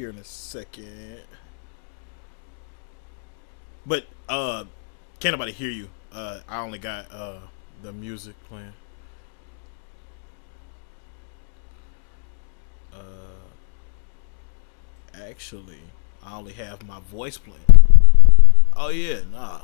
here in a second. But can't nobody hear you. I only got the music playing. Uh, Actually, I only have my voice playing. Oh yeah, nah.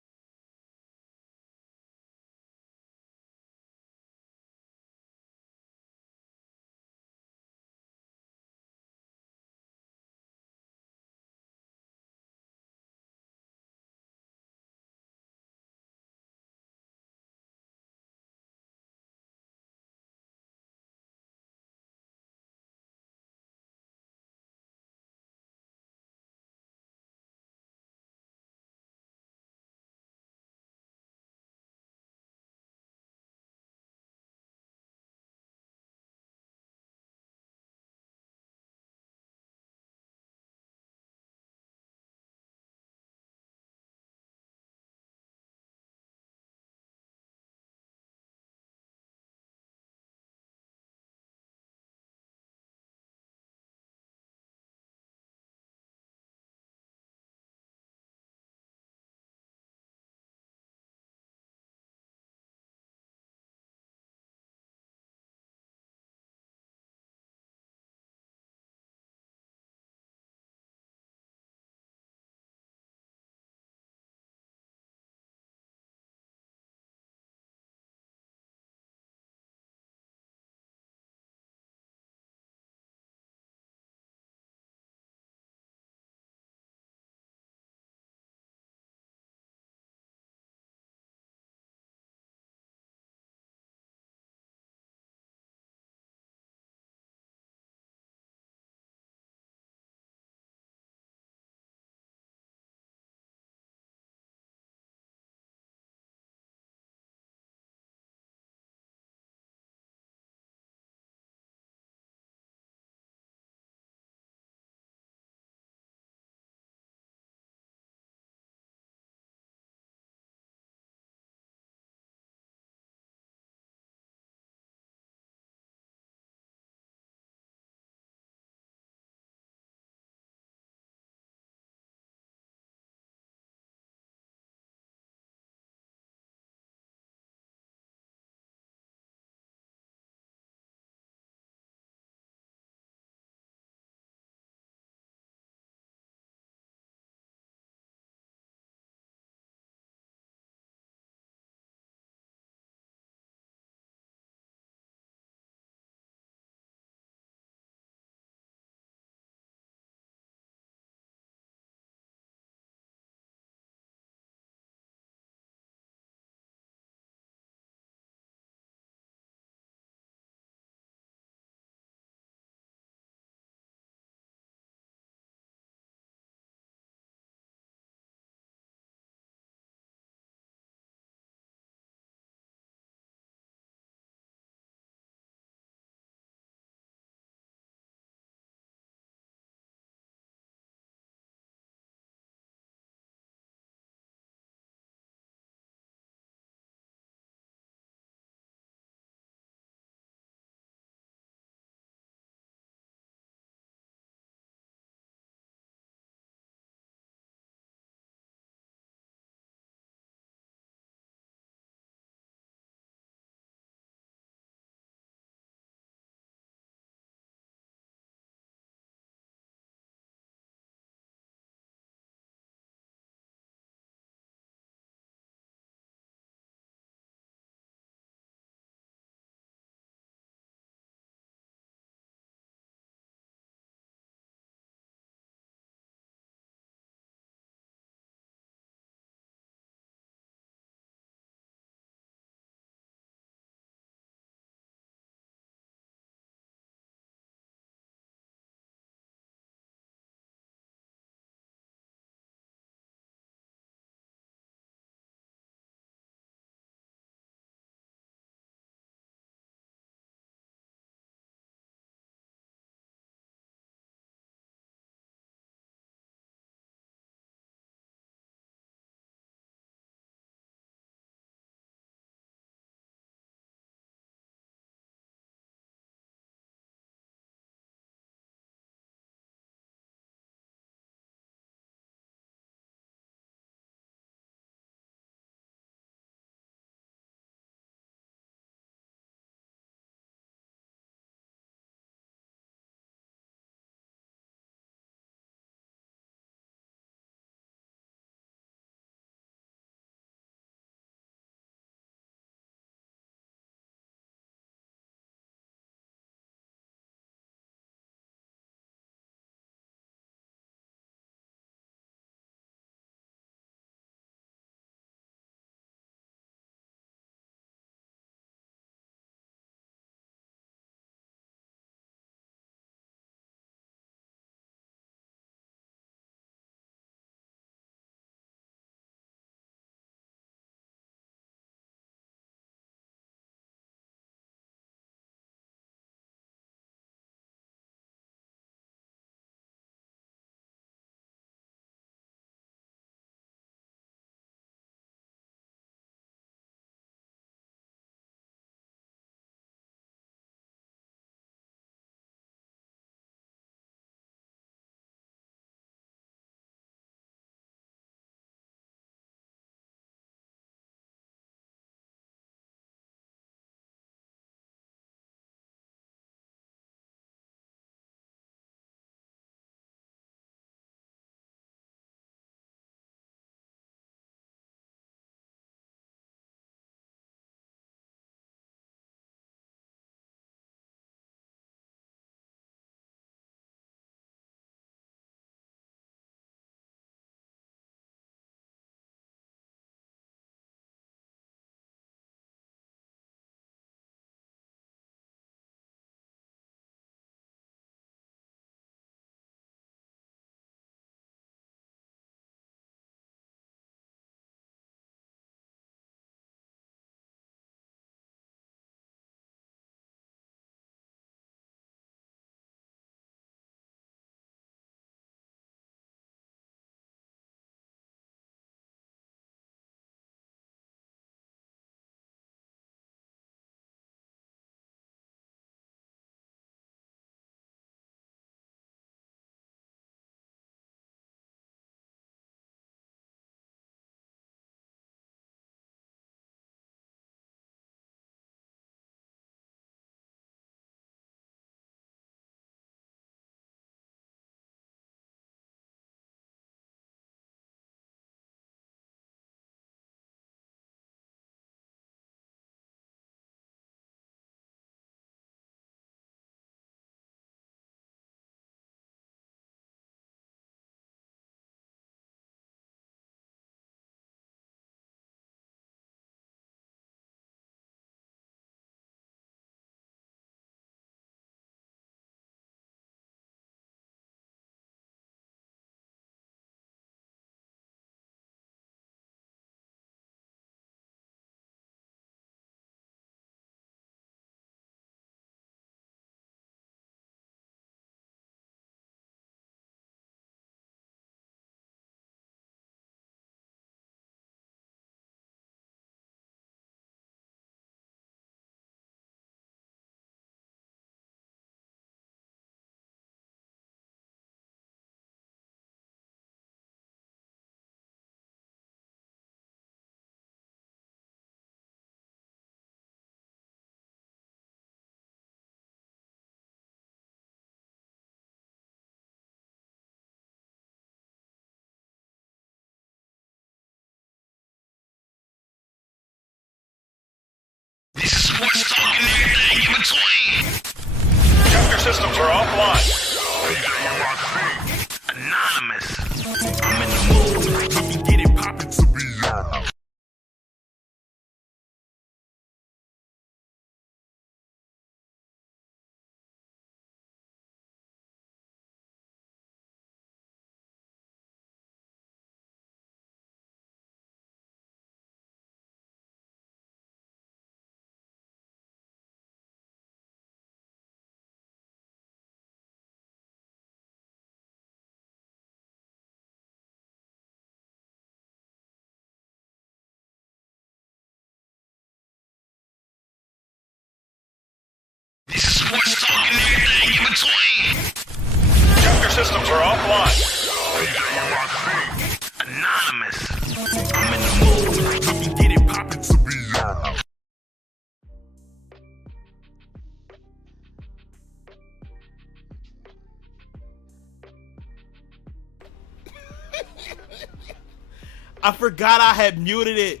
I forgot I had muted it.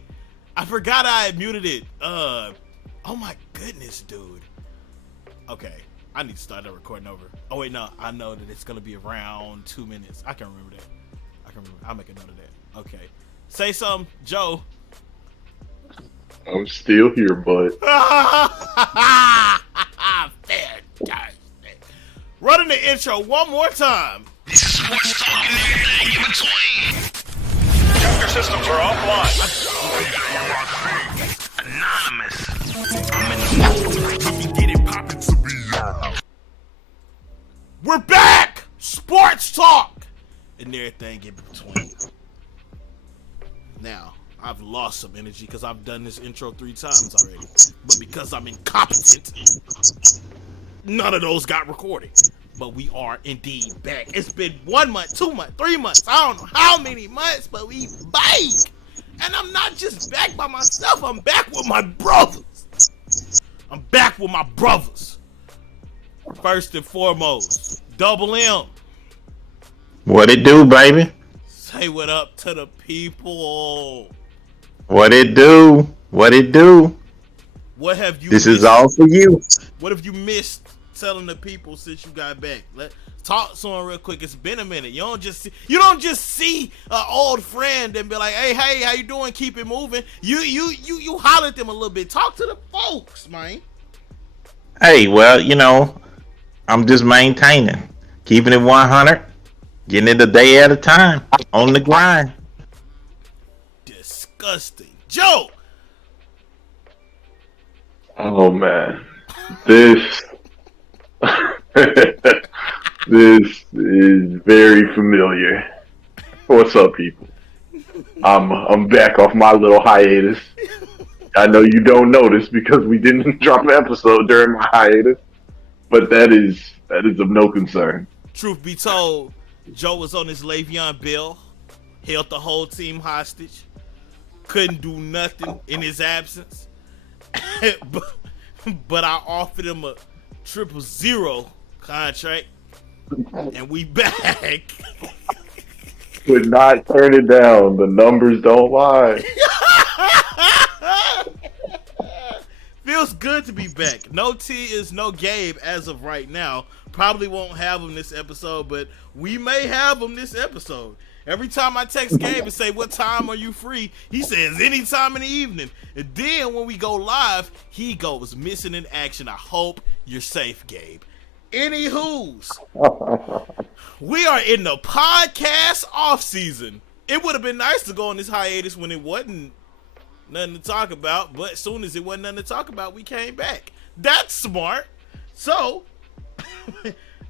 Oh my goodness, dude. Okay, I need to start that recording over. Oh wait, no, I know that it's gonna be around 2 minutes. I can remember that. I'll make a note of that. Okay, say something, Joe. I'm still here, bud. Fantastic. Running the intro one more time. This is sports talk and everything in between. Chapter systems are offline. Anonymous. I'm in the mood. We can get it poppin' to be y'all. We're back. Sports talk and everything in between. Now, I've lost some energy because I've done this intro 3 times already. But because I'm incompetent, none of those got recorded. But we are indeed back. It's been 1 month, 2 months, 3 months. I don't know how many months, but we back. And I'm not just back by myself. I'm back with my brothers. First and foremost, Double M. What it do, baby? Say what up to the people. What it do? What it do? What have you This missed? is all for you. What have you missed telling the people since you got back? Let's talk to them real quick. It's been a minute. You don't just see an old friend and be like, hey, how you doing? Keep it moving. You holler at them a little bit. Talk to the folks, man. Hey, well, I'm just maintaining, keeping it 100, getting it a day at a time, on the grind. Disgusting. Joe. Oh man, this this is very familiar. What's up, people? I'm back off my little hiatus. I know you don't notice because we didn't drop an episode during my hiatus, but that is of no concern. Truth be told, Joe was on his Le'Veon Bell, held the whole team hostage, couldn't do nothing in his absence. but I offered him a 000 contract, and we back. Could not turn it down. The numbers don't lie. Feels good to be back. No T is no Gabe as of right now. Probably won't have him this episode, but we may have him this episode. Every time I text Gabe and say, what time are you free? He says, anytime in the evening. And then when we go live, he goes missing in action. I hope you're safe, Gabe. Anywho's, we are in the podcast off season. It would have been nice to go on this hiatus when it wasn't nothing to talk about, but as soon as it wasn't nothing to talk about, we came back. That's smart. So,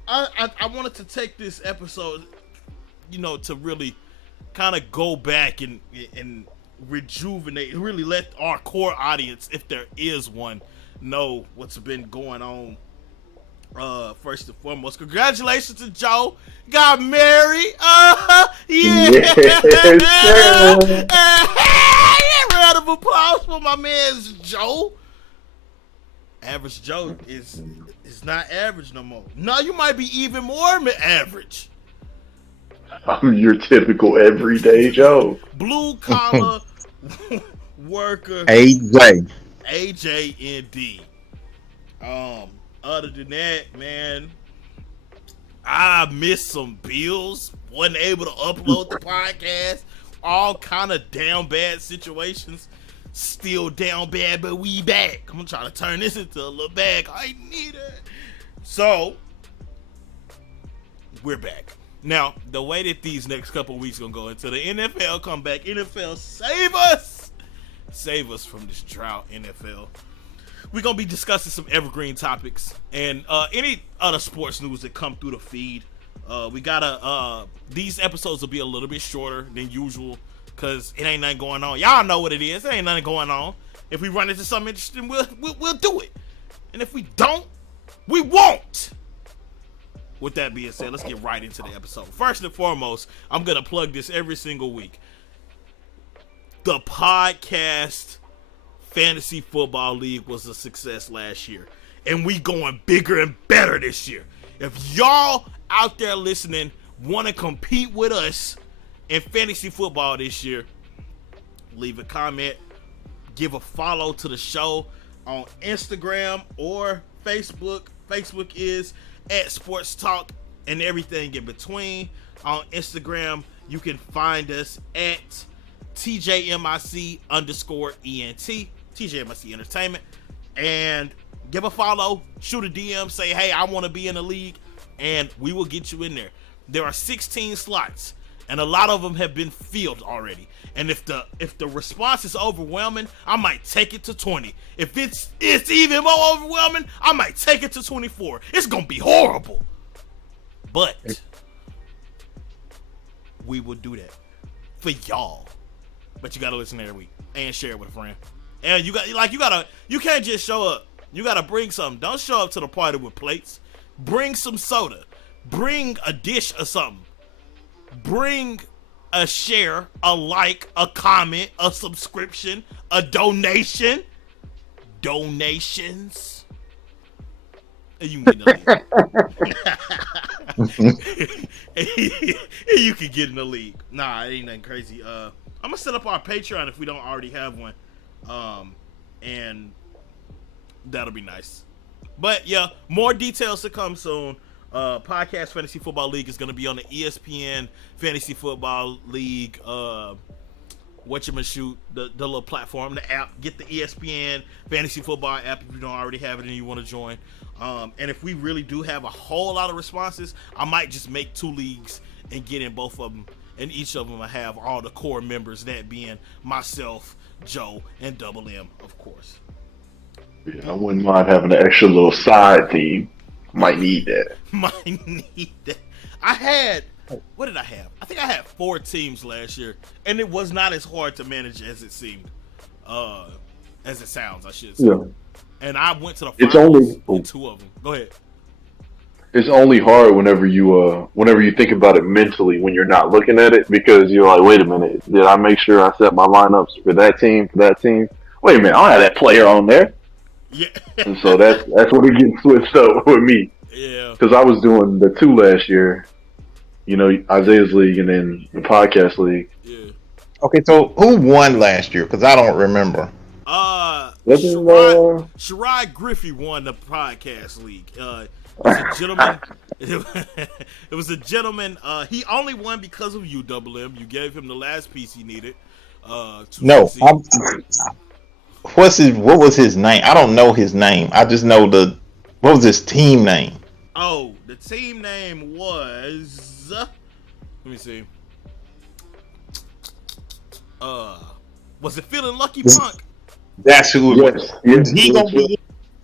I wanted to take this episode, to really kind of go back and rejuvenate, really let our core audience, if there is one, know what's been going on. First and foremost, congratulations to Joe. Got married. Yeah. Round of applause for my man Joe. Average Joe is not average no more. No, you might be even more average. I'm your typical everyday Joe. Blue collar worker. AJ. AJND. Other than that, man, I missed some bills. Wasn't able to upload the podcast. All kind of down bad situations. Still down bad, but we back. I'm trying to turn this into a little bag. I need it. So, we're back. Now, the way that these next couple of weeks gonna go into the NFL comeback, NFL save us! Save us from this drought, NFL. We're gonna be discussing some evergreen topics and any other sports news that come through the feed. We gotta these episodes will be a little bit shorter than usual because it ain't nothing going on. Y'all know what it is. There ain't nothing going on. If we run into something interesting, we'll do it. And if we don't, we won't. With that being said, let's get right into the episode. First and foremost, I'm gonna plug this every single week. The podcast Fantasy Football League was a success last year, and we going bigger and better this year. If y'all out there listening want to compete with us in fantasy football this year, leave a comment, give a follow to the show on Instagram or Facebook. Facebook is at Sports Talk and everything in between. On Instagram, you can find us at TJMIC_ENT, TJMIC Entertainment, and give a follow, shoot a DM, say, hey, I want to be in the league, and we will get you in there. There are 16 slots, and a lot of them have been filled already. And if the response is overwhelming, I might take it to 20. If it's even more overwhelming, I might take it to 24. It's gonna be horrible, but we will do that for y'all. But you gotta listen every week and share it with a friend. And you can't just show up. You gotta bring something. Don't show up to the party with plates. Bring some soda. Bring a dish or something. Bring a share, a like, a comment, a subscription, a donation. Donations. And you can get in the league. And you can get in the league. Nah, it ain't nothing crazy. I'm gonna set up our Patreon if we don't already have one. And that'll be nice. But yeah, more details to come soon. Podcast Fantasy Football League is going to be on the ESPN Fantasy Football League, the little platform, the app. Get the ESPN Fantasy Football app if you don't already have it and you want to join. And if we really do have a whole lot of responses, I might just make 2 leagues and get in both of them, and each of them will have all the core members, that being myself, Joe, and Double M, of course. Yeah, I wouldn't mind having an extra little side team. Might need that. Might need that. What did I have? I think I had 4 teams last year, and it was not as hard to manage as it seemed. As it sounds, I should say. Yeah. And I went to the finals in 2 of them. Go ahead. It's only hard whenever you think about it mentally when you're not looking at it, because you're like, wait a minute, did I make sure I set my lineups for that team, Wait a minute, I don't have that player on there. Yeah. And so that's what it gets switched up with me. Yeah. Because I was doing the 2 last year, Isaiah's league and then the podcast league. Yeah. Okay, so who won last year? Because I don't remember. Sherrod Griffey won the podcast league. It was a gentleman. It was a gentleman. He only won because of you, Double M. You gave him the last piece he needed. What was his name? I don't know his name. I just know what was his team name? Oh, the team name was. Let me see. Was it Feeling Lucky Punk? That's who it was. Yes, he gonna be.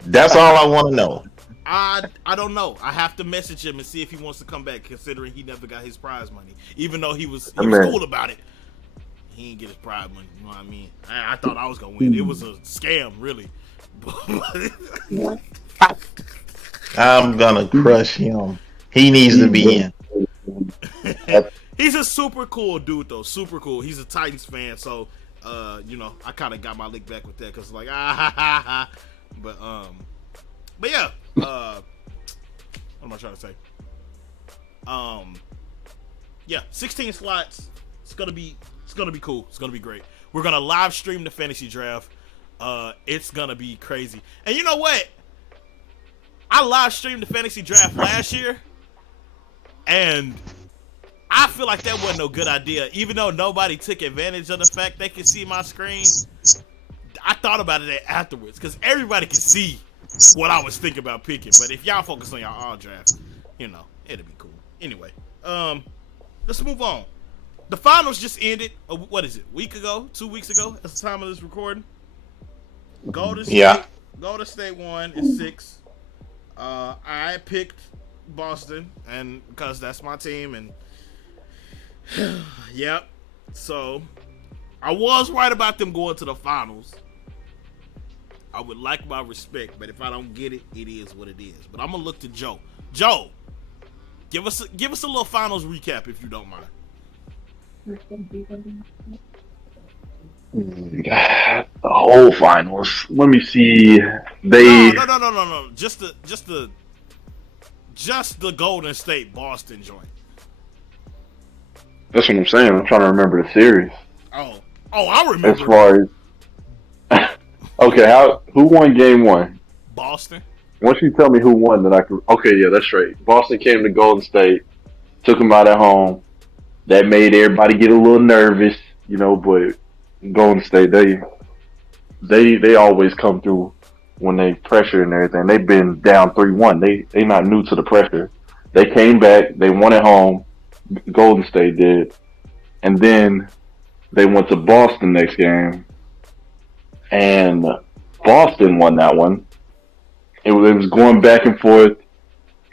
That's all I want to know. I don't know. I have to message him and see if he wants to come back, considering he never got his prize money, even though he was cool about it. He didn't get his prize money. You know what I mean? I thought I was gonna win. It was a scam, really. I'm gonna crush him. He needs to be in. He's a super cool dude, though. Super cool. He's a Titans fan, so I kind of got my lick back with that, because but yeah. What am I trying to say? Yeah, 16 slots. It's gonna be cool. It's gonna be great. We're gonna live stream the fantasy draft. It's gonna be crazy. And you know what? I live streamed the fantasy draft last year, and I feel like that wasn't no good idea. Even though nobody took advantage of the fact they could see my screen, I thought about it afterwards, because everybody could see what I was thinking about picking. But if y'all focus on y'all all draft, it'll be cool. Anyway, let's move on. The finals just ended. What is it? Week ago? 2 weeks ago? At the time of this recording. Golden State won in 6. I picked Boston, and because that's my team, and yep. So I was right about them going to the finals. I would like my respect, but if I don't get it, it is what it is. But I'm gonna look to Joe. Joe, give us a little finals recap if you don't mind. The whole finals. Let me see. No. Just the Golden State Boston joint. That's what I'm saying. I'm trying to remember the series. Oh, Oh, I As remember. far as okay, who won game one? Boston. Once you tell me who won, then I can. Okay, yeah, that's right. Boston came to Golden State, took them out at home. That made everybody get a little nervous, you know. But Golden State, they always come through when they pressure and everything. They've been down 3-1. They not new to the pressure. They came back. They won at home. Golden State did, and then they went to Boston next game, and Boston won that one. It was going back and forth.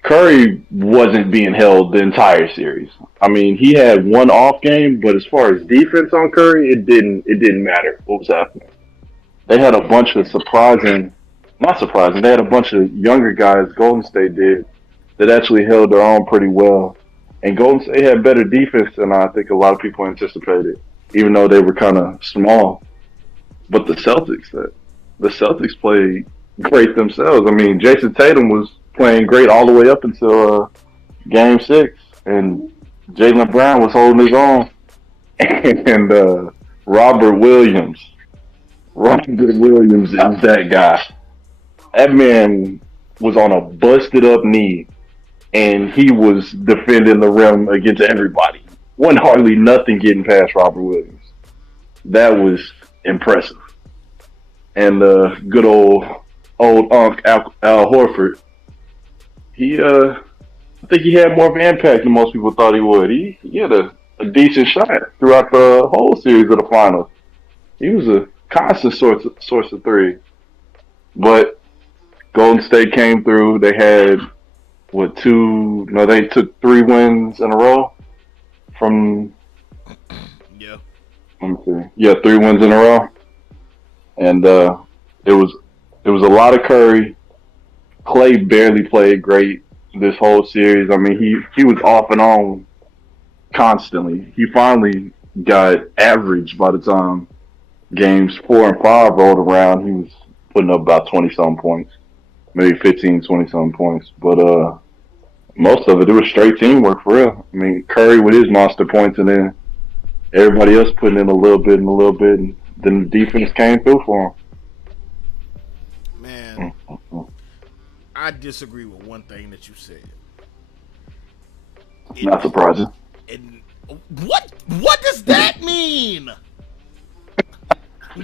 Curry wasn't being held the entire series. I mean, he had one off game, but as far as defense on Curry, it didn't matter what was happening. They had a bunch of not surprising, they had a bunch of younger guys, Golden State did, that actually held their own pretty well. And Golden State had better defense than I think a lot of people anticipated, even though they were kind of small. But the Celtics played great themselves. I mean, Jason Tatum was playing great all the way up until Game 6, and Jaylen Brown was holding his own. And Robert Williams is that guy. That man was on a busted up knee, and he was defending the rim against everybody. Wasn't hardly nothing getting past Robert Williams. That was impressive. And good old Unc Al Horford. I think he had more of an impact than most people thought he would. He had a decent shot throughout the whole series of the finals. He was a constant source of three. But Golden State came through. They had they took 3 wins in a row from. Yeah. Let me see. Yeah, 3 wins in a row, and it was a lot of Curry. Clay barely played great this whole series. I mean, he was off and on constantly. He finally got average by the time games 4 and 5 rolled around. He was putting up about 20-something points, maybe 15, 20-something points. But most of it was straight teamwork for real. I mean, Curry with his monster points, and then everybody else putting in a little bit, and then the defense came through for him. Man, I disagree with one thing that you said. Not surprising. What does that mean?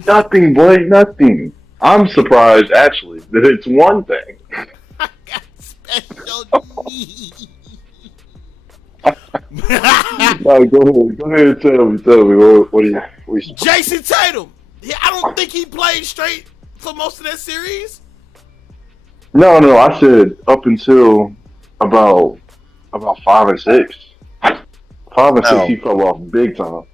Nothing, boy, nothing. I'm surprised, actually, that it's one thing. I got special needs. No, go ahead and tell me. What do you Jason Tatum. Yeah, I don't think he played straight for most of that series. No, I said up until about 5 and 6. 5 and 6, he fell off big time.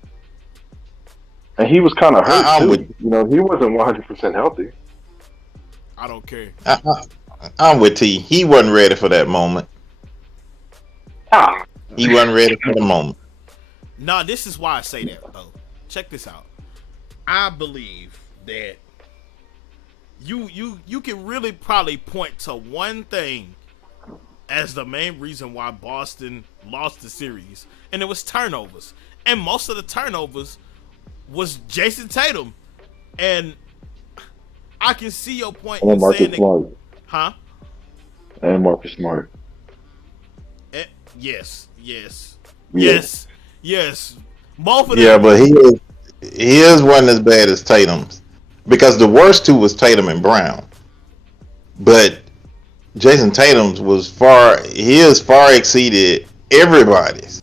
And he was kind of hurt, too. He wasn't 100% healthy. I don't care. I'm with T. He wasn't ready for that moment. He wasn't ready for the moment. Nah, this is why I say that, though. Check this out. I believe that you can really probably point to one thing as the main reason why Boston lost the series, and it was turnovers. And most of the turnovers was Jason Tatum. And I can see your point in saying Smart. Huh? And Marcus Smart. Yes. Both of them. Yeah, but his wasn't as bad as Tatum's, because the worst two was Tatum and Brown. But Jason Tatum's was far exceeded everybody's.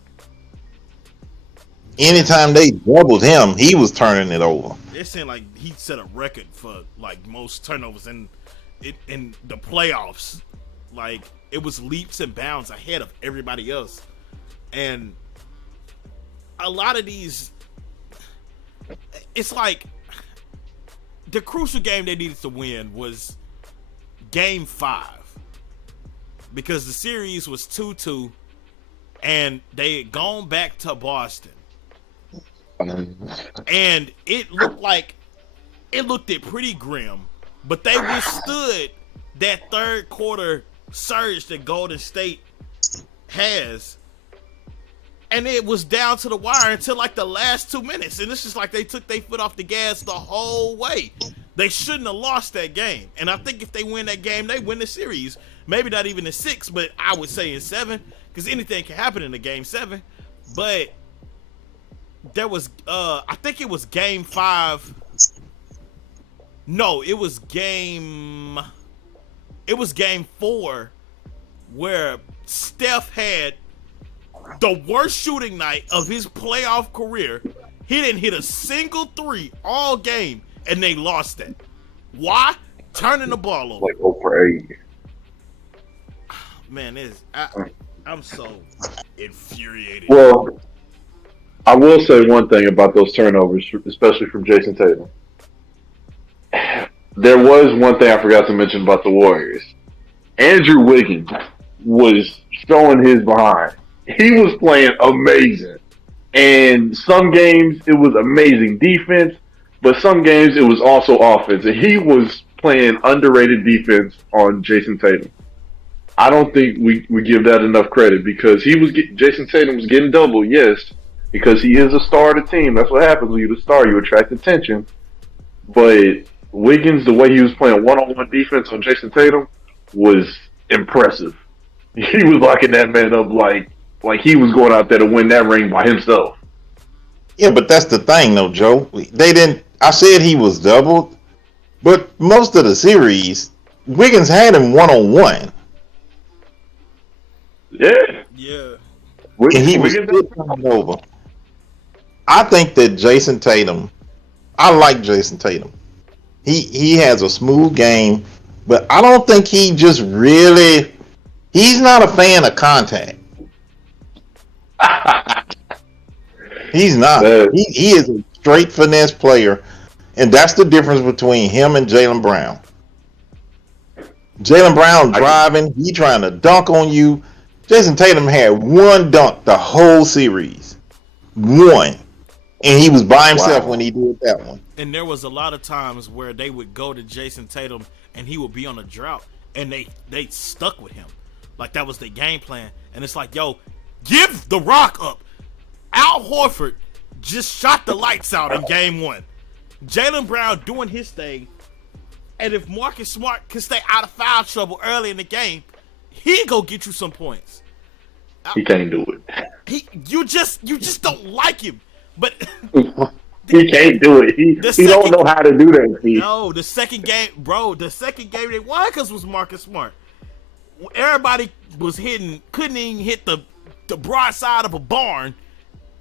Anytime they doubled him, he was turning it over. It seemed like he set a record for like most turnovers in the playoffs. Like, it was leaps and bounds ahead of everybody else. And a lot of these, it's like the crucial game they needed to win was Game 5, because the series was 2-2 and they had gone back to Boston, and it looked pretty grim, but they withstood that third quarter surge that Golden State has, and it was down to the wire until like the last 2 minutes, and it's just like they took their foot off the gas the whole way. They shouldn't have lost that game, and I think if they win that game, they win the series. Maybe not even in 6, but I would say in 7, because anything can happen in a game 7. But there was, I think it was game 5. No, it was game 4 where Steph had the worst shooting night of his playoff career. He didn't hit a single 3 all game, and they lost that. Why? Turning the ball over. Like 0 for 8. Man, I'm so infuriated. Well, I will say one thing about those turnovers, especially from Jason Tatum. There was one thing I forgot to mention about the Warriors. Andrew Wiggins was showing his behind. He was playing amazing. And some games it was amazing defense, but some games it was also offense. And he was playing underrated defense on Jason Tatum. I don't think we give that enough credit because Jason Tatum was getting double, yes, because he is a star of the team. That's what happens when you're the star. You attract attention. But Wiggins, the way he was playing one-on-one defense on Jason Tatum was impressive. He was locking that man up like he was going out there to win that ring by himself. Yeah, but that's the thing, though, Joe. They didn't. I said he was doubled, but most of the series, Wiggins had him 1-on-1. Yeah. Yeah. And he was still coming over. I think that Jason Tatum, I like Jason Tatum. He has a smooth game, but I don't think he just really, he's not a fan of contact. He's not. He is a straight finesse player, and that's the difference between him and Jaylen Brown. Jaylen Brown driving, he trying to dunk on you. Jason Tatum had one dunk the whole series. One. And he was by himself when he did that one. And there was a lot of times where they would go to Jason Tatum and he would be on a drought and they stuck with him. Like that was their game plan. And it's like, yo, give the rock up. Al Horford just shot the lights out in game 1. Jaylen Brown doing his thing. And if Marcus Smart can stay out of foul trouble early in the game, he go get you some points. He can't do it. You just don't like him. But he can't do it. He don't know how to do that. No, the second game they won because was Marcus Smart. Everybody was couldn't even hit the broad side of a barn,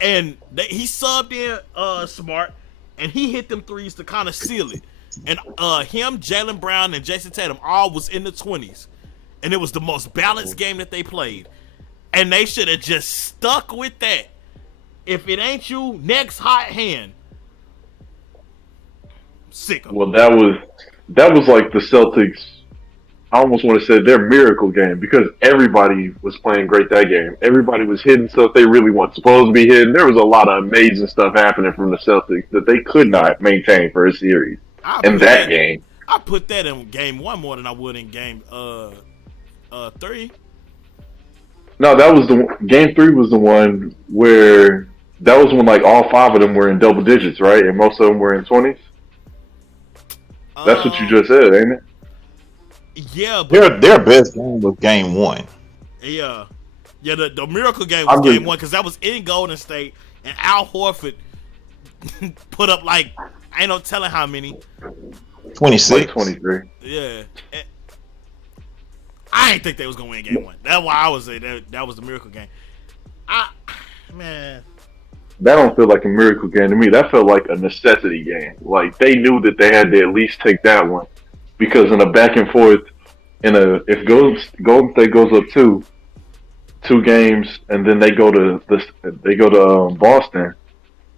and he subbed in Smart, and he hit them threes to kind of seal it. And him, Jaylen Brown, and Jason Tatum all was in the 20s, and it was the most balanced game that they played, and they should have just stuck with that. If it ain't you, next hot hand. Sick of it. Well, that was like the Celtics. I almost want to say their miracle game because everybody was playing great that game. Everybody was hitting stuff they really weren't supposed to be hitting. There was a lot of amazing stuff happening from the Celtics that they could not maintain for a series. Game. I put that in game 1 more than I would in game 3. No, that was game 3 was the one where that was when like all 5 of them were in double digits, right? And most of them were in 20s. That's what you just said, ain't it? Yeah, but their best game was game 1. Yeah, the miracle game was game 1 because that was in Golden State, and Al Horford put up like I ain't no telling how many. 26, like 23. Yeah, I ain't think they was gonna win game 1. That's why I was saying that was the miracle game. Man. That don't feel like a miracle game to me. That felt like a necessity game. Like they knew that they had to at least take that one because in a back and forth, if Golden State goes up two games and then they go to Boston,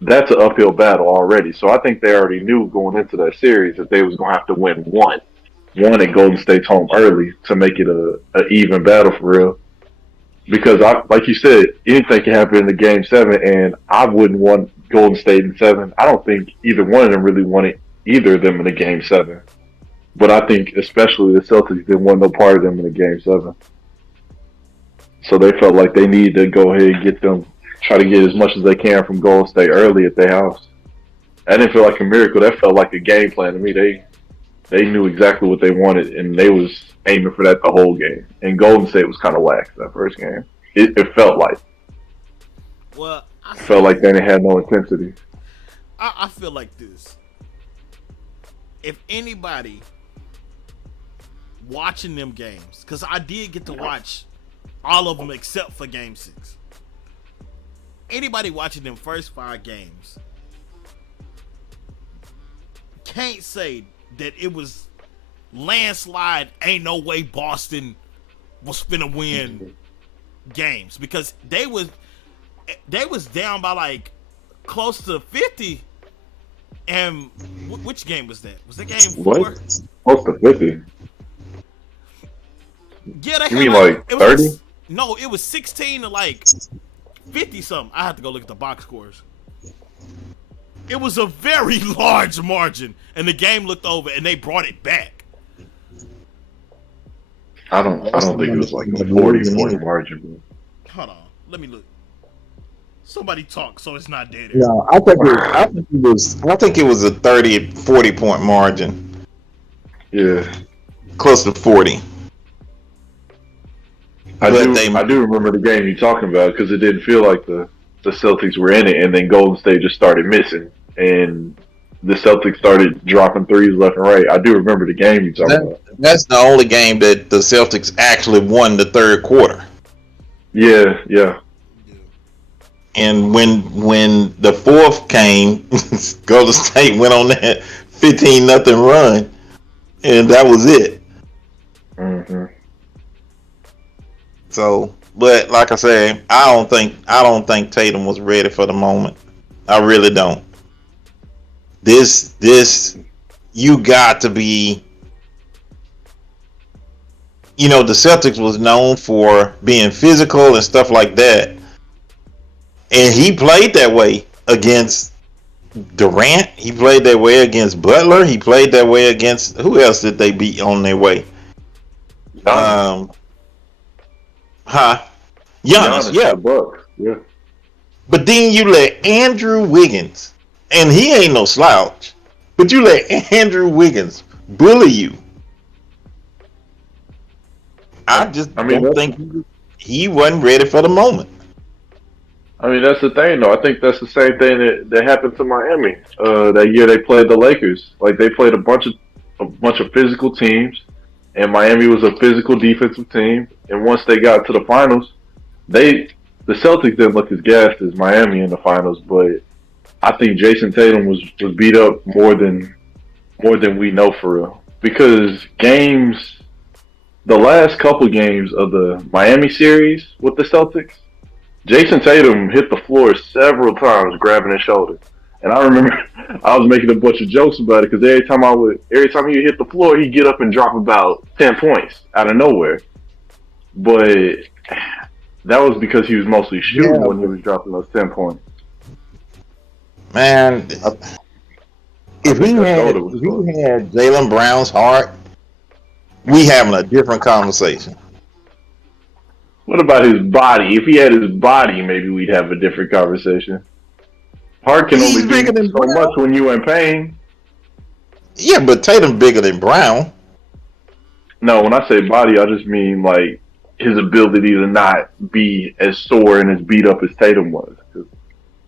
that's an uphill battle already. So I think they already knew going into that series that they was gonna have to win one at Golden State's home early to make it a even battle for real. Because, like you said, anything can happen in the Game 7, and I wouldn't want Golden State in 7. I don't think either one of them really wanted either of them in the Game 7. But I think especially the Celtics didn't want no part of them in the Game 7. So they felt like they needed to go ahead and try to get as much as they can from Golden State early at their house. That didn't feel like a miracle. That felt like a game plan to me. They knew exactly what they wanted, and they was aiming for that the whole game. And Golden State was kind of lax that first game. It felt like. Well, Felt like they had no intensity. I feel like this. If anybody watching them games, because I did get to watch all of them except for Game 6. Anybody watching them first 5 games can't say that it was landslide, ain't no way Boston was finna win games, because they was down by like close to 50. And which game was that? Was that game 4? What? Close to 50. Yeah, they You mean like 30? No, it was 16 to like 50 something. I have to go look at the box scores. It was a very large margin, and the game looked over, and they brought it back. I don't think it was like a 40-point margin. Hold on, let me look. Somebody talk so it's not dead. No, I think it was a 40 point margin. Yeah, close to 40. I do remember the game you're talking about, because it didn't feel like the Celtics were in it, and then Golden State just started missing, and the Celtics started dropping threes left and right. I do remember the game you're talking about. That's the only game that the Celtics actually won the third quarter. Yeah. And when the fourth came, Golden State went on that 15-0 run, and that was it. Mm-hmm. So, but like I said, I don't think Tatum was ready for the moment. I really don't. This you got to be. You know, the Celtics was known for being physical and stuff like that. And he played that way against Durant. He played that way against Butler. He played that way against, who else did they beat on their way? Giannis, yeah. Bucks. Yeah. But then you let Andrew Wiggins, and he ain't no slouch, but you let Andrew Wiggins bully you. I don't think he wasn't ready for the moment. I mean, that's the thing, though. I think that's the same thing that happened to Miami. That year they played the Lakers. Like, they played a bunch of physical teams, and Miami was a physical defensive team. And once they got to the finals, the Celtics didn't look as gassed as Miami in the finals. But I think Jason Tatum was beat up more than we know for real. Because the last couple games of the Miami series with the Celtics, Jason Tatum hit the floor several times grabbing his shoulder. And I remember I was making a bunch of jokes about it, because every time he hit the floor, he'd get up and drop about 10 points out of nowhere. But that was because he was mostly shooting when he was dropping those 10 points. Man, if he had Jaylen Brown's heart, we having a different conversation. What about his body? If he had his body, maybe we'd have a different conversation. Heart can only do so much when you're in pain. Yeah, but Tatum bigger than Brown. No, when I say body, I just mean like his ability to not be as sore and as beat up as Tatum was.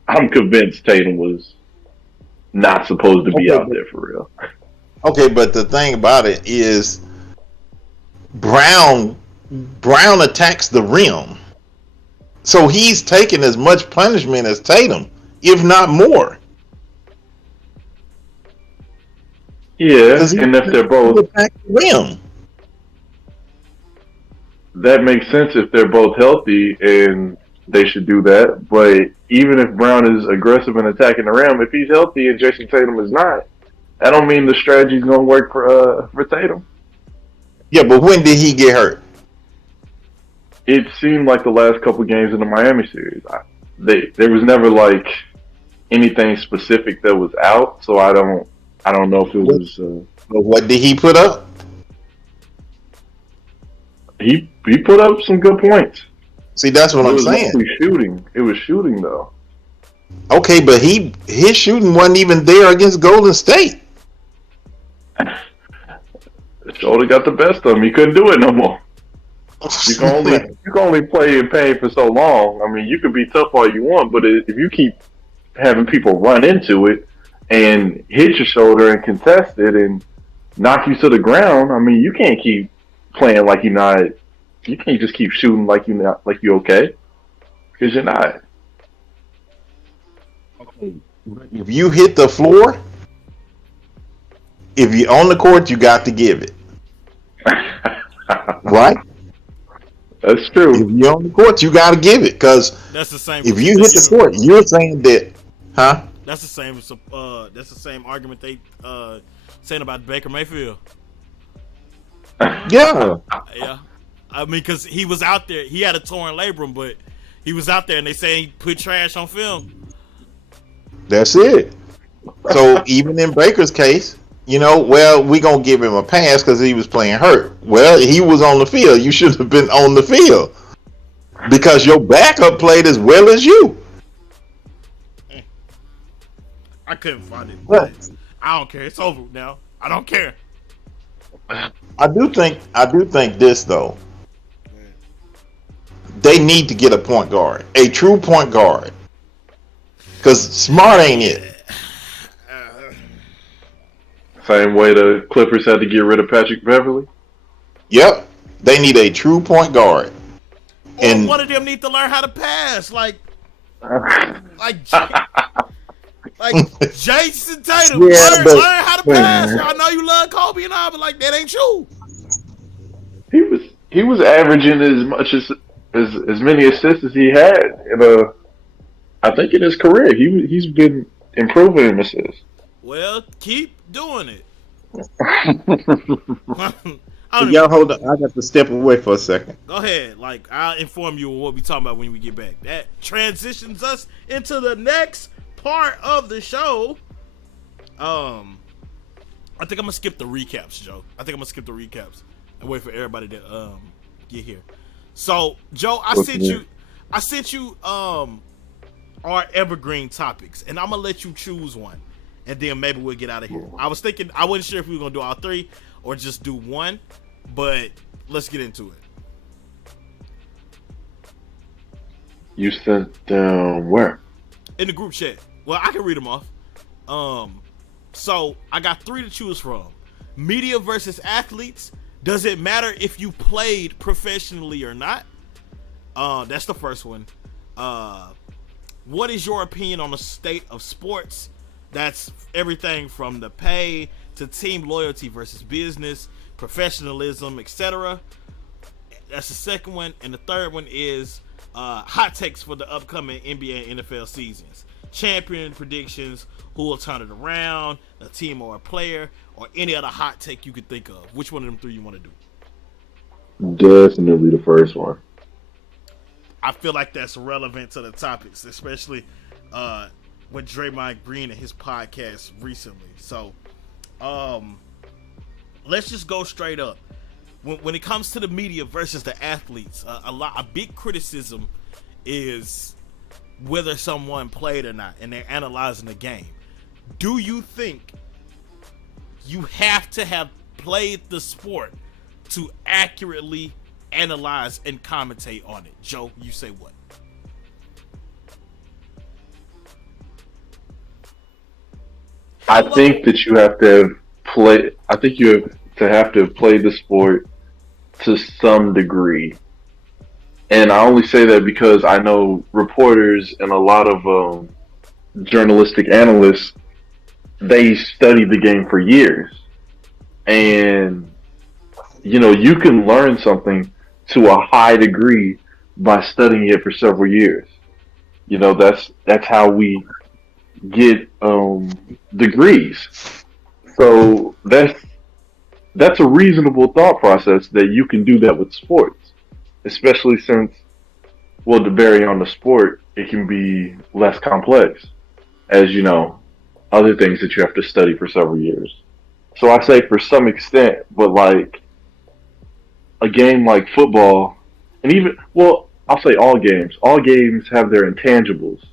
I'm convinced Tatum was not supposed to be out there for real. Okay, but the thing about it is Brown attacks the rim. So he's taking as much punishment as Tatum, if not more. Yeah, and if they're both attack the rim. That makes sense if they're both healthy, and they should do that. But even if Brown is aggressive in attacking the rim, if he's healthy and Jason Tatum is not, that don't mean the strategy's gonna work for Tatum. Yeah, but when did he get hurt? It seemed like the last couple games in the Miami series. There was never like anything specific that was out, so I don't know if it was. What did he put up? He put up some good points. See, that's what It I'm was saying. mostly shooting. It was shooting though. Okay, but his shooting wasn't even there against Golden State. Shoulder got the best of him. He couldn't do it no more. You can only play in pain for so long. I mean, you can be tough all you want, but if you keep having people run into it and hit your shoulder and contest it and knock you to the ground, I mean, you can't keep playing like you're not. You can't just keep shooting like you're okay, because you're not. If you hit the floor, if you're on the court, you got to give it. Right? That's true. If you're on the court, you got to give it. Because That's the same. if you hit the court, you're saying that, huh? That's the same. That's the same argument they saying about Baker Mayfield. Yeah. Yeah, I mean, because he was out there. He had a torn labrum, but he was out there, and they say he put trash on film. That's it. So even in Baker's case, we gonna give him a pass because he was playing hurt. Well, he was on the field. You should have been on the field because your backup played as well as you. I couldn't find it. What? I don't care. It's over now. I don't care. I do think this though. They need to get a point guard, a true point guard, because Smart ain't it. Same way the Clippers had to get rid of Patrick Beverly. Yep, they need a true point guard. And one of them need to learn how to pass, like Jason Tatum. Yeah, learn how to pass. I know you love Kobe and all, but like that ain't true. He was averaging as much as many assists as he had I think in his career. He's been improving in assists. Well, keep doing it. Y'all hold on. I got to step away for a second. Go ahead. Like, I'll inform you on what we talking about when we get back. That transitions us into the next part of the show. I think I'm gonna skip the recaps, Joe. I think I'm gonna skip the recaps and wait for everybody to get here. So, Joe, I sent you our evergreen topics, and I'm gonna let you choose one, and then maybe we'll get out of here. I was thinking, I wasn't sure if we were gonna do all three or just do one, but let's get into it. You sent them where? In the group chat. Well, I can read them off. So I got three to choose from. Media versus athletes. Does it matter if you played professionally or not? That's the first one. What is your opinion on the state of sports? That's everything from the pay to team loyalty versus business, professionalism, etc. That's the second one. And the third one is hot takes for the upcoming NBA and NFL seasons. Champion predictions, who will turn it around, a team or a player, or any other hot take you could think of. Which one of them three you want to do? Definitely the first one. I feel like that's relevant to the topics, especially with Draymond Green and his podcast recently. So, let's just go straight up. When it comes to the media versus the athletes, a big criticism is whether someone played or not, and they're analyzing the game. Do you think you have to have played the sport to accurately analyze and commentate on it? Joe, you say what? I think that you have to have played. I think you have to have played the sport to some degree. And I only say that because I know reporters and a lot of journalistic analysts, they study the game for years. And, you can learn something to a high degree by studying it for several years. That's how we get degrees. So that's a reasonable thought process that you can do that with sports. Especially since, to vary on the sport, it can be less complex, as other things that you have to study for several years. So I say for some extent, but like a game like football, and even I'll say all games. All games have their intangibles,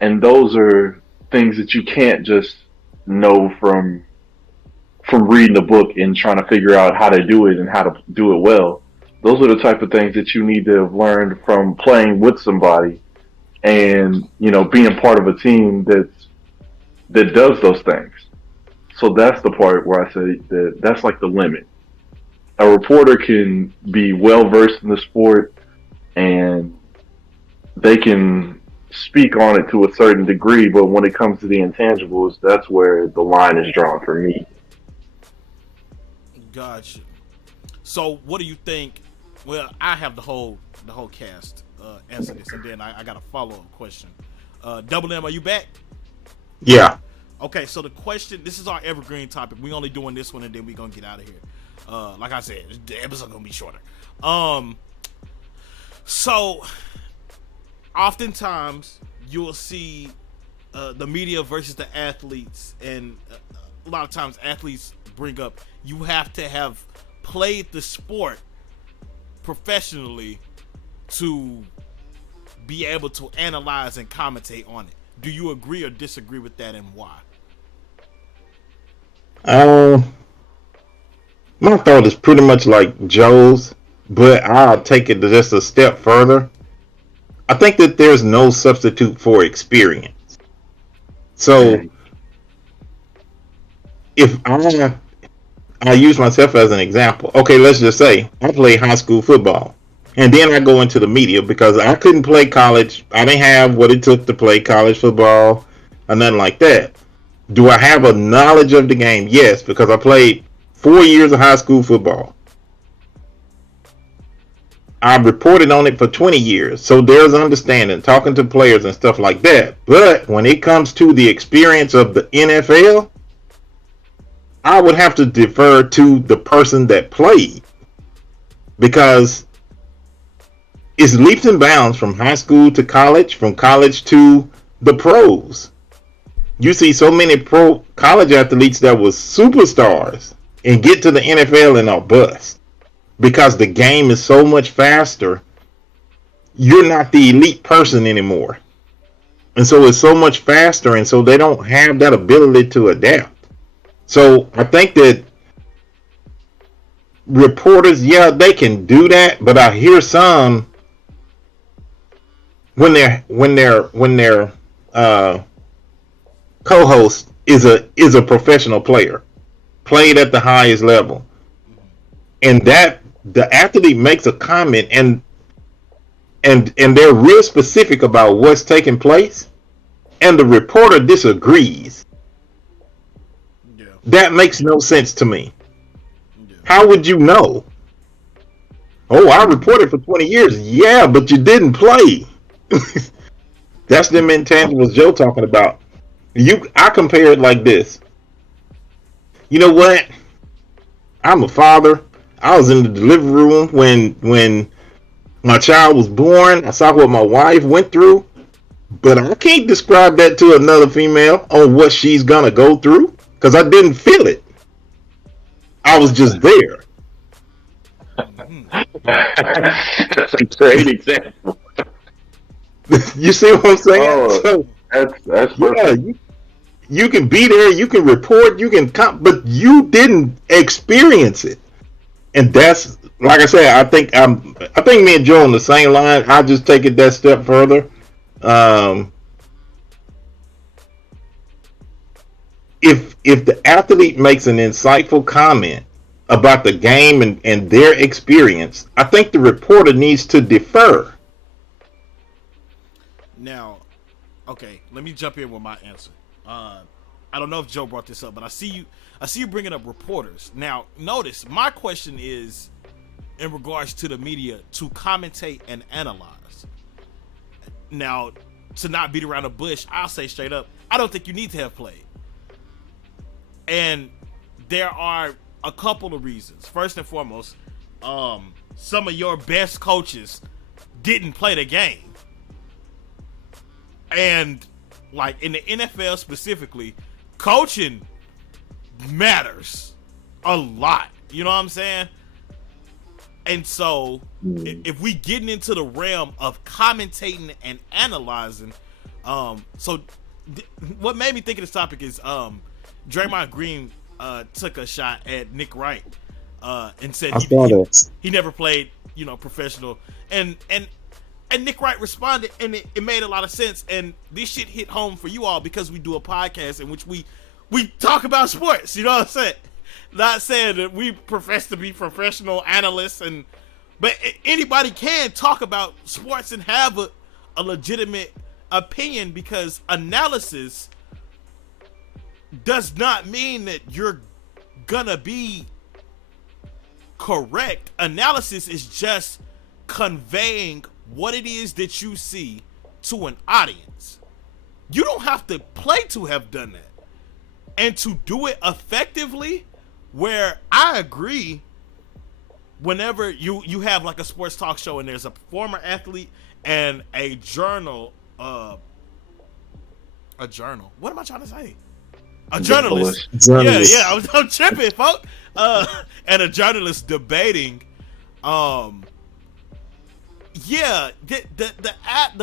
and those are things that you can't just know from reading a book and trying to figure out how to do it and how to do it well. Those are the type of things that you need to have learned from playing with somebody and being part of a team that does those things. So that's the part where I say that's like the limit. A reporter can be well versed in the sport and they can speak on it to a certain degree, but when it comes to the intangibles, that's where the line is drawn for me. Gotcha. So, what do you think? Well, I have the whole cast answer this, and then I got a follow up question. Double M, are you back? Yeah. Okay, so the question. This is our evergreen topic. We only doing this one, and then we gonna get out of here. Like I said, the episode gonna be shorter. So, oftentimes you'll see the media versus the athletes, and a lot of times athletes bring up you have to have played the sport professionally to be able to analyze and commentate on it. Do you agree or disagree with that, and why? My thought is pretty much like Joe's, but I'll take it just a step further. I think that there's no substitute for experience. So if I use myself as an example. Okay, let's just say I play high school football. And then I go into the media because I couldn't play college. I didn't have what it took to play college football or nothing like that. Do I have a knowledge of the game? Yes, because I played 4 years of high school football. I reported on it for 20 years. So there's understanding, talking to players and stuff like that. But when it comes to the experience of the NFL, I would have to defer to the person that played, because it's leaps and bounds from high school to college, from college to the pros. You see so many pro college athletes that was superstars and get to the NFL and are bust because the game is so much faster. You're not the elite person anymore. And so it's so much faster, and so they don't have that ability to adapt. So I think that reporters, yeah, they can do that, but I hear some when their co-host is a professional player, played at the highest level, and that the athlete makes a comment and they're real specific about what's taking place, and the reporter disagrees. That makes no sense to me. How would you know? Oh, I reported for 20 years. Yeah, but you didn't play. That's the intangibles Joe talking about. I compare it like this. You know what? I'm a father. I was in the delivery room when my child was born. I saw what my wife went through. But I can't describe that to another female on what she's gonna go through, because I didn't feel it. I was just there. That's a great example. You see what I'm saying? Oh, so, that's perfect. Yeah, you can be there, you can report, you can but you didn't experience it. And that's, like I said, I think me and Joe on the same line. I'll just take it that step further. If the athlete makes an insightful comment about the game and their experience, I think the reporter needs to defer. Now, okay, let me jump in with my answer. I don't know if Joe brought this up, but I see you bringing up reporters. Now, notice my question is in regards to the media to commentate and analyze. Now, to not beat around the bush, I'll say straight up, I don't think you need to have played. And there are a couple of reasons. First and foremost, some of your best coaches didn't play the game. And like in the NFL specifically, coaching matters a lot. You know what I'm saying? And so if we getting into the realm of commentating and analyzing, what made me think of this topic is Draymond Green took a shot at Nick Wright and said he never played, professional, and Nick Wright responded, and it made a lot of sense. And this shit hit home for you all because we do a podcast in which we talk about sports. You know what I'm saying? Not saying that we profess to be professional analysts, but anybody can talk about sports and have a legitimate opinion, because analysis does not mean that you're gonna be correct. Analysis is just conveying what it is that you see to an audience. You don't have to play to have done that. And to do it effectively, where I agree, whenever you have like a sports talk show and there's a former athlete and a journal, what am I trying to say? A journalist. Yeah, I'm tripping, folks. And a journalist debating, the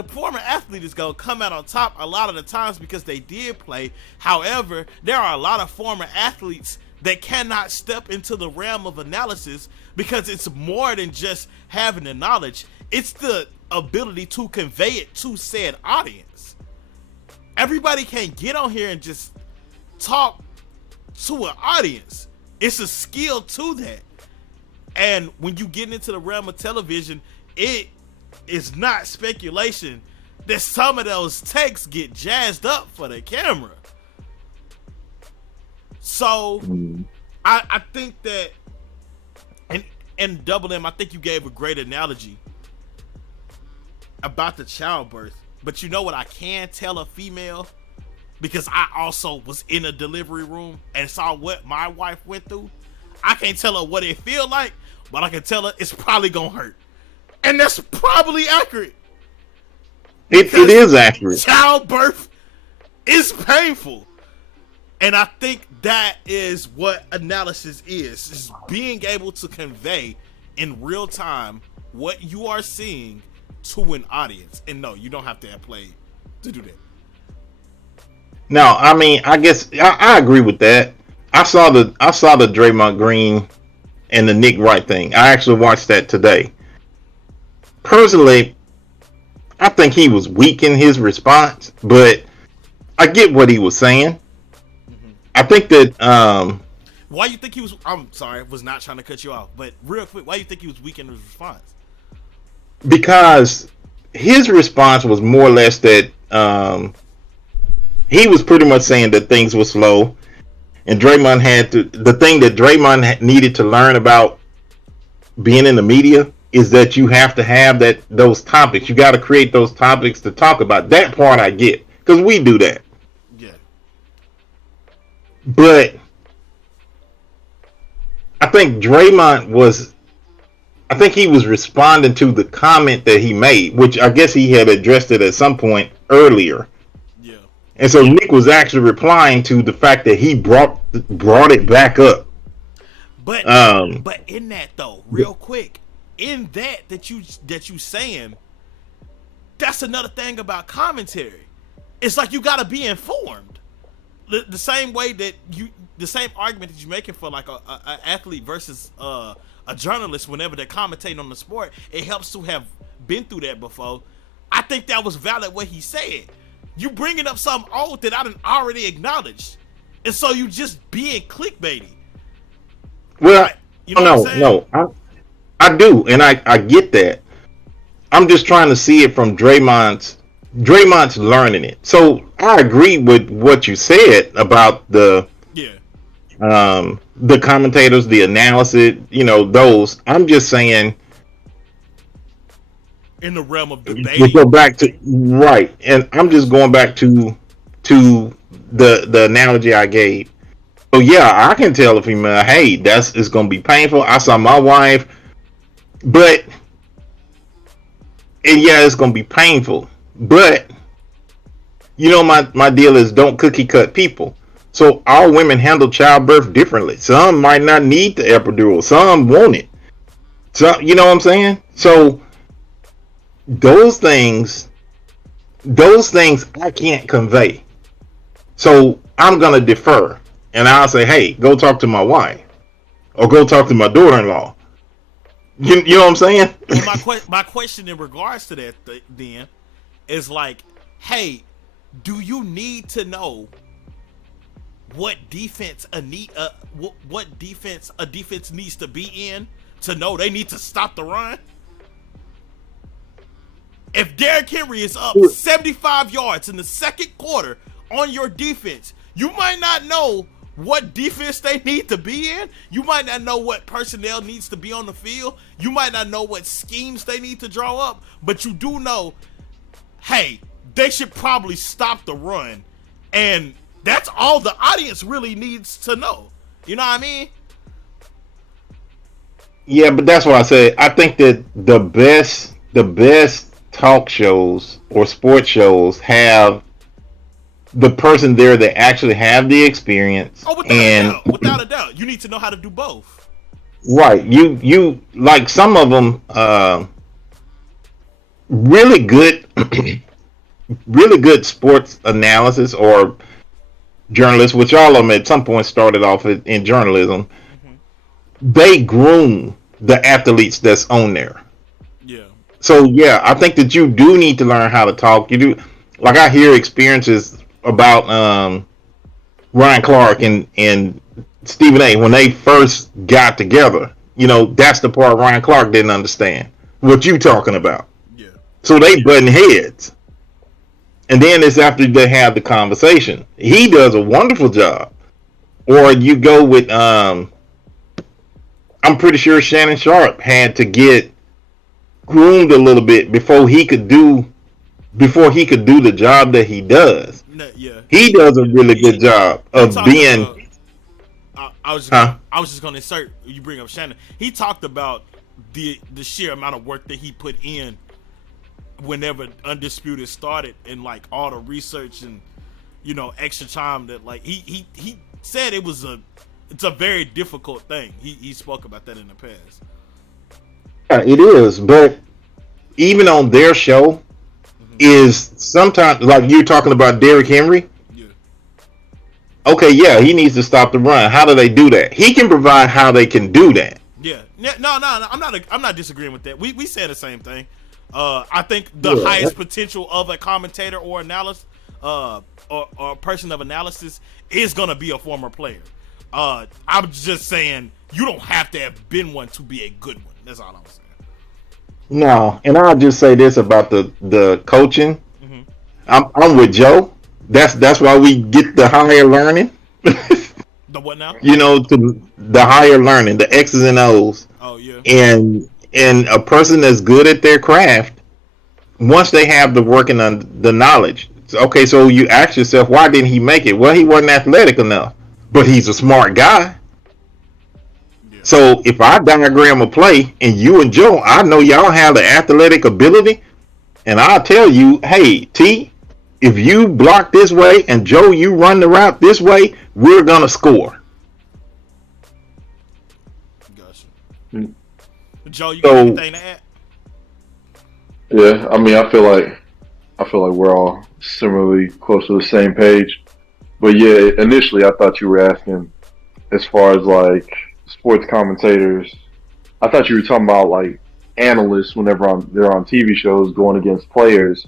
former athlete is gonna come out on top a lot of the times because they did play. However, there are a lot of former athletes that cannot step into the realm of analysis because it's more than just having the knowledge. It's the ability to convey it to said audience. Everybody can't get on here and just talk to an audience. It's a skill to that. And when you get into the realm of television, it is not speculation that some of those takes get jazzed up for the camera. So I think that, and Double M, I think you gave a great analogy about the childbirth. But you know what I can tell a female? Because I also was in a delivery room and saw what my wife went through. I can't tell her what it feel like, but I can tell her it's probably gonna hurt. And that's probably accurate. It is accurate. Childbirth is painful. And I think that is what analysis is being able to convey in real time what you are seeing to an audience. And no, you don't have to have played to do that. No, I mean, I guess I agree with that. I saw the Draymond Green and the Nick Wright thing. I actually watched that today. Personally, I think he was weak in his response, but I get what he was saying. I think that why you think he was? I'm sorry, I was not trying to cut you off, but real quick, why you think he was weak in his response? Because his response was more or less that he was pretty much saying that things were slow, and Draymond had to. The thing that Draymond needed to learn about being in the media is that you have to have those topics. You got to create those topics to talk about. That part I get, because we do that. But I think Draymond was responding to the comment that he made, which I guess he had addressed it at some point earlier. Yeah. And so Nick was actually replying to the fact that he brought it back up. But in that though, real quick, in that you saying, that's another thing about commentary. It's like you gotta be informed. The same way that the same argument that you're making for like a athlete versus a journalist whenever they're commentating on the sport, it helps to have been through that before. I think that was valid what he said. You bringing up something old that I done already acknowledged, and so you just being clickbaity. Well, no, I do, and I get that. I'm just trying to see it from Draymond's learning it. So I agree with what you said about the commentators, the analysis, those. I'm just saying in the realm of debating. We go back to right, and I'm just going back to the analogy I gave. So yeah, I can tell a female, hey, it's gonna be painful. I saw my wife, and yeah, it's gonna be painful. But my deal is don't cookie cut people. So all women handle childbirth differently. Some might not need the epidural. Some want it. So you know what I'm saying? So those things I can't convey. So I'm gonna defer, and I'll say, "Hey, go talk to my wife, or go talk to my daughter-in-law." You know what I'm saying? Well, my question in regards to that then is like, hey, do you need to know what defense what defense a defense needs to be in to know they need to stop the run? If Derrick Henry is up 75 yards in the second quarter on your defense, you might not know what defense they need to be in. You might not know what personnel needs to be on the field. You might not know what schemes they need to draw up, but you do know, hey, they should probably stop the run. And that's all the audience really needs to know. You know what I mean? Yeah, but that's why I said I think that the best talk shows or sports shows have the person there that actually have the experience. Oh, without a doubt. You need to know how to do both. Right. You like some of them really good really good sports analysis or journalists, which all of them at some point started off in journalism. Mm-hmm. They groom the athletes that's on there. Yeah. So yeah, I think that you do need to learn how to talk. You do, like I hear experiences about Ryan Clark and Stephen A. when they first got together. You know, that's the part Ryan Clark didn't understand. What you talking about? Yeah. So they button heads. And then it's after they have the conversation. He does a wonderful job. Or you go with I'm pretty sure Shannon Sharp had to get groomed a little bit before he could do the job that he does. Yeah. He does a really good job of being. I was just gonna insert. You bring up Shannon. He talked about the sheer amount of work that he put in whenever Undisputed started, and like all the research and extra time that like he said it's a very difficult thing. He spoke about that in the past. Yeah, it is, but even on their show, is sometimes like you're talking about Derrick Henry. Yeah. Okay, yeah, he needs to stop the run. How do they do that? He can provide how they can do that. Yeah. No. I'm not disagreeing with that. We said the same thing. I think the highest potential of a commentator or analyst, or a person of analysis is gonna be a former player. I'm just saying you don't have to have been one to be a good one. That's all I'm saying. No, and I'll just say this about the coaching. Mm-hmm. I'm with Joe. That's why we get the higher learning. The what now? To the higher learning, the X's and O's. Oh yeah. And a person that's good at their craft, once they have the working on the knowledge. Okay, so you ask yourself, why didn't he make it? Well, he wasn't athletic enough, but he's a smart guy. So if I diagram a play and you and Joe, I know y'all have the athletic ability, and I'll tell you, hey, T, if you block this way and Joe, you run the route this way, we're gonna score. Gotcha. Joe, you got anything to add? Yeah, I mean, I feel like we're all similarly close to the same page. But yeah, initially I thought you were asking as far as like sports commentators. I thought you were talking about like analysts whenever they're on TV shows going against players.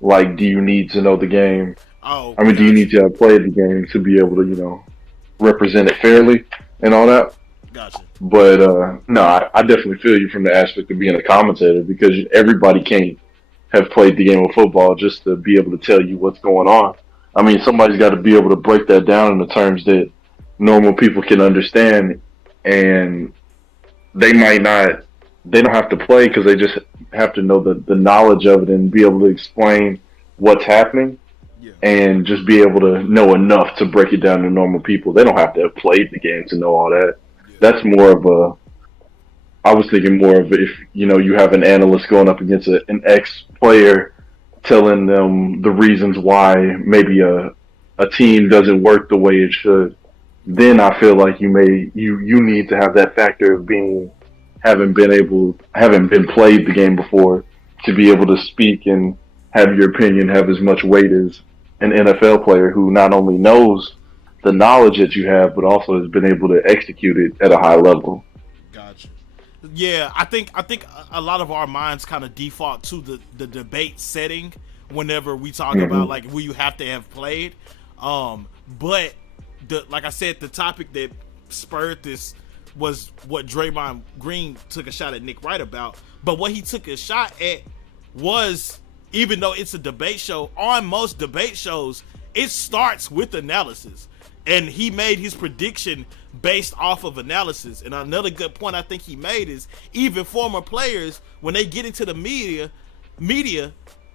Like, do you need to know the game? Oh, I mean, do you need to have played the game to be able to, represent it fairly and all that? Gotcha. But no, I definitely feel you from the aspect of being a commentator, because everybody can't have played the game of football just to be able to tell you what's going on. I mean, somebody's got to be able to break that down in the terms that normal people can understand, and they don't have to play because they just have to know the knowledge of it and be able to explain what's happening. Yeah. And just be able to know enough to break it down to normal people. They don't have to have played the game to know all that. Yeah. That's more of I was thinking more of if, you have an analyst going up against an ex-player telling them the reasons why maybe a team doesn't work the way it should, then I feel like you need to have that factor of being haven't been played the game before, to be able to speak and have your opinion have as much weight as an NFL player who not only knows the knowledge that you have, but also has been able to execute it at a high level. Gotcha. Yeah, I think a lot of our minds kind of default to the debate setting whenever we talk about like who you have to have played. But like I said, the topic that spurred this was what Draymond Green took a shot at Nick Wright about. But what he took a shot at was, even though it's a debate show, on most debate shows, it starts with analysis. And he made his prediction based off of analysis. And another good point I think he made is, even former players, when they get into the media,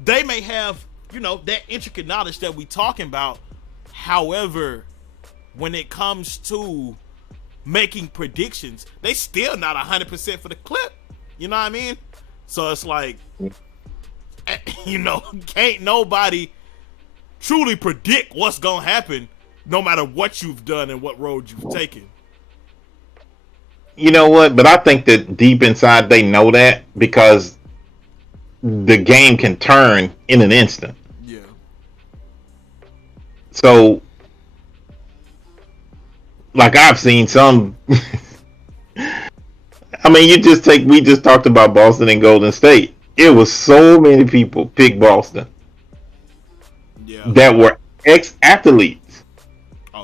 they may have, that intricate knowledge that we talking about. However, when it comes to making predictions, they still not 100% for the clip. You know what I mean? So it's like, can't nobody truly predict what's going to happen no matter what you've done and what road you've taken. You know what? But I think that deep inside they know that, because the game can turn in an instant. Yeah. So, like, I've seen some. I mean, we just talked about Boston and Golden State. It was so many people pick Boston that were ex-athletes,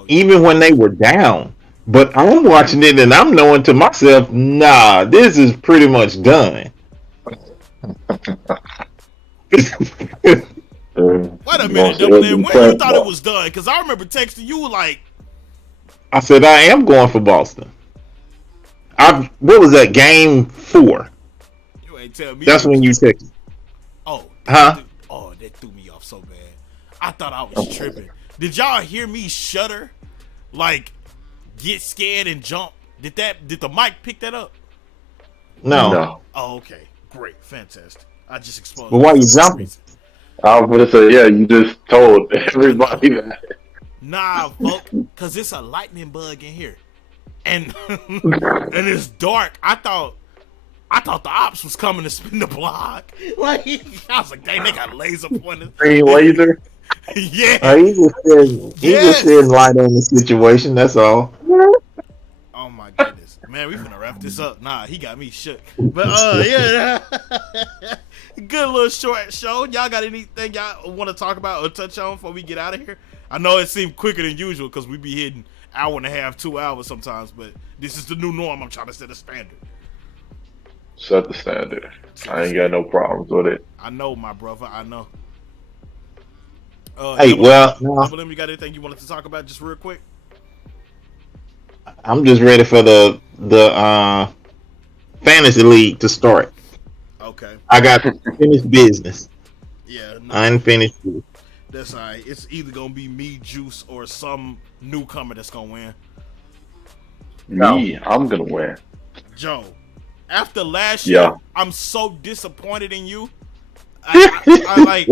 even when they were down. But I'm watching it and I'm knowing to myself, nah, this is pretty much done. Wait a minute, Double M. When you thought it was done? Because I remember texting you like, I said I am going for Boston. What was that, game 4? You ain't tell me. That's when you texted. Oh, huh? That threw me off so bad. I thought I was tripping. Did y'all hear me shudder? Like, get scared and jump? Did the mic pick that up? No. Oh, okay. Great. Fantastic. I just exposed. But why you jumping? I was going to say, yeah, you just told everybody that. Nah, folks, because it's a lightning bug in here. And and it's dark. I thought the ops was coming to spin the block. Like, I was like, dang, they got laser pointers. Green laser? Yeah. He just said light on the situation, that's all. Oh my goodness. Man, we finna wrap this up. Nah, he got me shook. But yeah. Good little short show. Y'all got anything y'all want to talk about or touch on before we get out of here? I know it seemed quicker than usual because we be hitting hour and a half, 2 hours sometimes, but this is the new norm. I'm trying to set a standard. Set the standard. I ain't got no problems with it. I know, my brother. I know. Hey, Double M, you got anything you wanted to talk about just real quick? I'm just ready for the fantasy league to start. Okay. I got finished business. Yeah. No, Unfinished business. that's all right. It's either gonna be me, Juice, or some newcomer that's gonna win. Me, I'm gonna win. Joe, after last year, Yeah. I'm so disappointed in you. I like.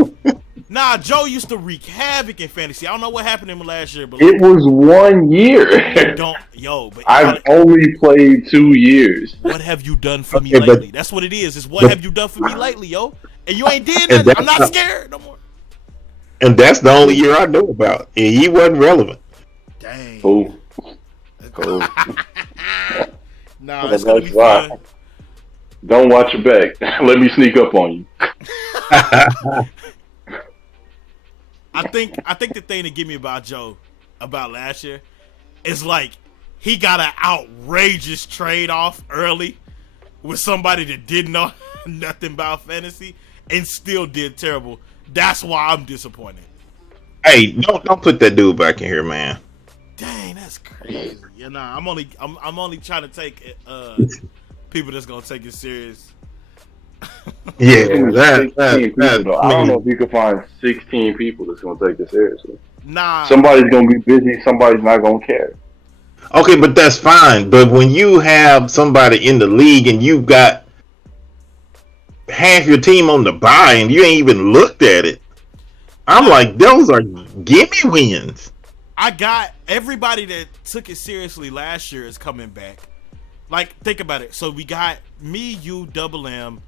Nah, Joe used to wreak havoc in fantasy. I don't know what happened to him last year, but It was 1 year. but I've only played 2 years. what have you done for me Okay, but- lately? That's what it is. It's what have you done for me lately, yo? And you ain't did nothing. I'm not scared no more. And that's the only year I know about. And he wasn't relevant. Dang. Oh. Nah, Well, it's gonna be that's why. fun. Don't watch your back. Let me sneak up on you. I think the thing that get me about Joe about last year is like he got an outrageous trade off early with somebody that didn't know nothing about fantasy and still did terrible. That's why I'm disappointed. Hey, don't put that dude back in here, man. Dang, that's crazy. Yeah, nah, I'm only trying to take people that's gonna take it serious. Yeah, 16 people, though. I don't know if you can find 16 people that's gonna take this seriously. Nah. Somebody's gonna be busy. Somebody's not gonna care. Okay, but that's fine. But when you have somebody in the league and you've got half your team on the bye and you ain't even looked at it, I'm like, those are gimme wins. I got everybody that took it seriously last year is coming back. Like, think about it. So we got me, you, Double M,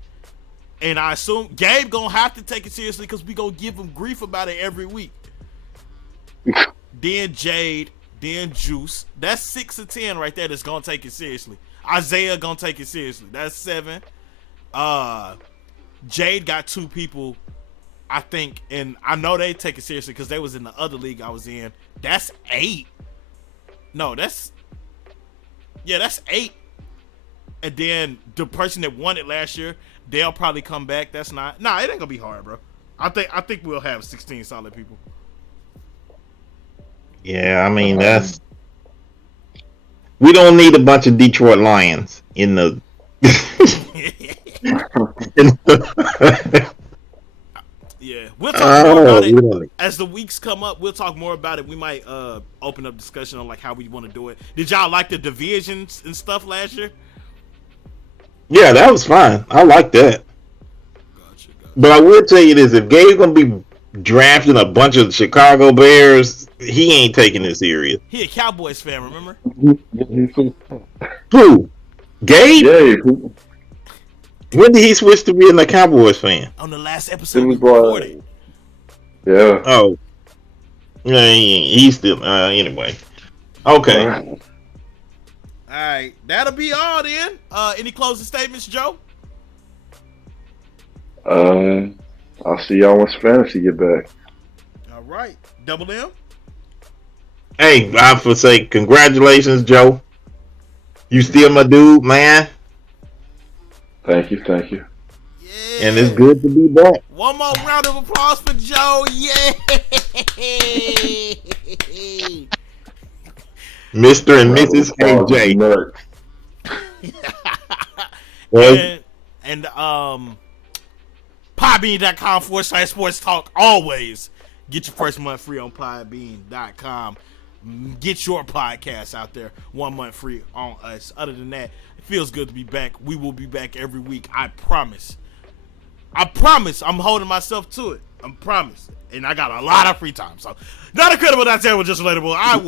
and I assume Gabe gonna have to take it seriously because we gonna give him grief about it every week. Then Jade, then Juice. That's 6 or 10 right there. That's gonna take it seriously. Isaiah gonna take it seriously. That's 7. Jade got 2 people, I think, and I know they take it seriously because they was in the other league I was in. That's 8. No, that's 8. And then the person that won it last year, they'll probably come back. That's not. Nah, it ain't gonna be hard, bro. I think we'll have 16 solid people. Yeah, I mean that's. We don't need a bunch of Detroit Lions in the. Yeah, we'll talk more about it really? as the weeks come up. We'll talk more about it. We might open up discussion on like how we want to do it. Did y'all like the divisions and stuff last year? Yeah, that was fine. I like that. Gotcha. But I will tell you this: if Gabe's gonna be drafting a bunch of Chicago Bears, he ain't taking it serious. He a Cowboys fan, remember? Who? Gabe? Yeah, When did he switch to being a Cowboys fan? On the last episode it we was recorded. yeah. Oh, yeah, he's still. Anyway, okay. All right, that'll be all then. Any closing statements, Joe? I'll see y'all once fantasy get back. All right, Double M. Hey, I have to say congratulations, Joe. You still my dude, man. Thank you. Yeah. And it's good to be back. One more round of applause for Joe. Yeah. Mr. and Mrs. AJ. Well, and podbean.com/sports talk. Always get your first month free on podbean.com. Get your podcast out there 1 month free on us. Other than that, it feels good to be back. We will be back every week. I promise. I'm holding myself to it. I promise. And I got a lot of free time. So, not incredible, not terrible, just relatable. I will